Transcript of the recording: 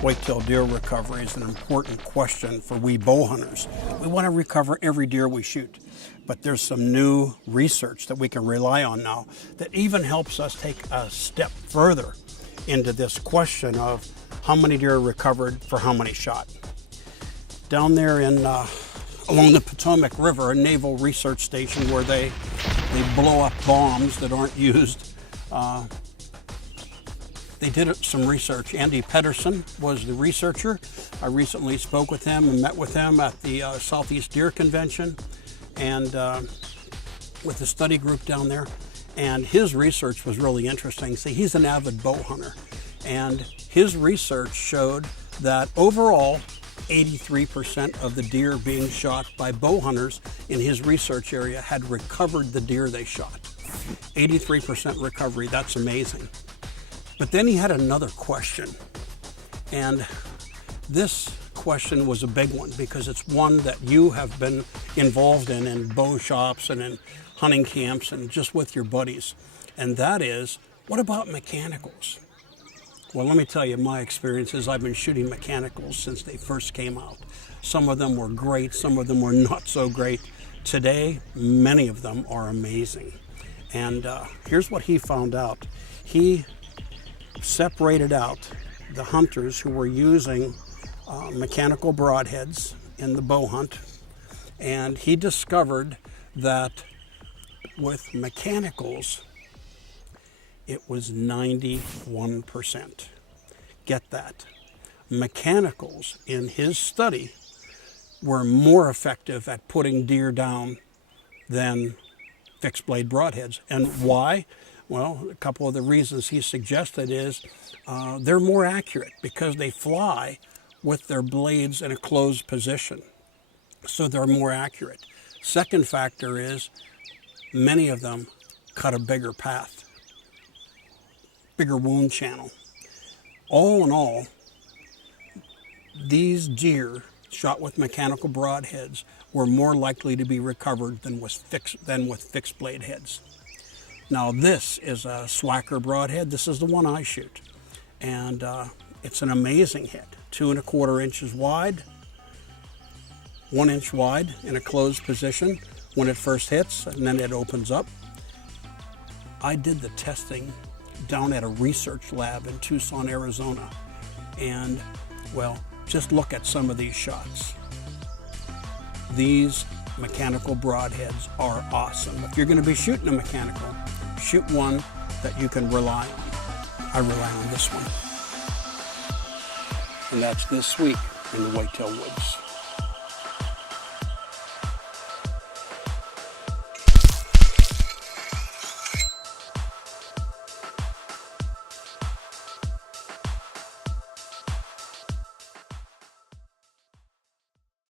Whitetail deer recovery is an important question for we bow hunters. We want to recover every deer we shoot, but there's some new research that we can rely on now that even helps us take a step further into this question of how many deer are recovered for how many shot. Down there in along the Potomac River, a naval research station where they blow up bombs that aren't used. They did some research. Andy Pedersen was the researcher. I recently spoke with him and met with him at the Southeast Deer Convention and with the study group down there. And his research was really interesting. See, he's an avid bow hunter. And his research showed that overall, 83% of the deer being shot by bow hunters in his research area had recovered the deer they shot. 83% recovery, that's amazing. But then he had another question, and this question was a big one because it's one that you have been involved in bow shops and in hunting camps and just with your buddies, and that is, what about mechanicals? Well, let me tell you my experiences. I've been shooting mechanicals since they first came out. Some of them were great, some of them were not so great. Today, many of them are amazing. And here's what he found out. He separated out the hunters who were using mechanical broadheads in the bow hunt, and he discovered that with mechanicals it was 91%. Get that. Mechanicals in his study were more effective at putting deer down than fixed blade broadheads. And why? Well, a couple of the reasons he suggested is they're more accurate because they fly with their blades in a closed position. So they're more accurate. Second factor is many of them cut a bigger path, bigger wound channel. All in all, these deer shot with mechanical broadheads were more likely to be recovered than with fixed blade heads. Now this is a Swacker broadhead. This is the one I shoot. And it's an amazing hit. 2 1/4 inches wide, 1 inch wide in a closed position when it first hits, and then it opens up. I did the testing down at a research lab in Tucson, Arizona. And well, just look at some of these shots. These mechanical broadheads are awesome. If you're going to be shooting a mechanical, shoot one that you can rely on. I rely on this one. And that's this week in the Whitetail Woods.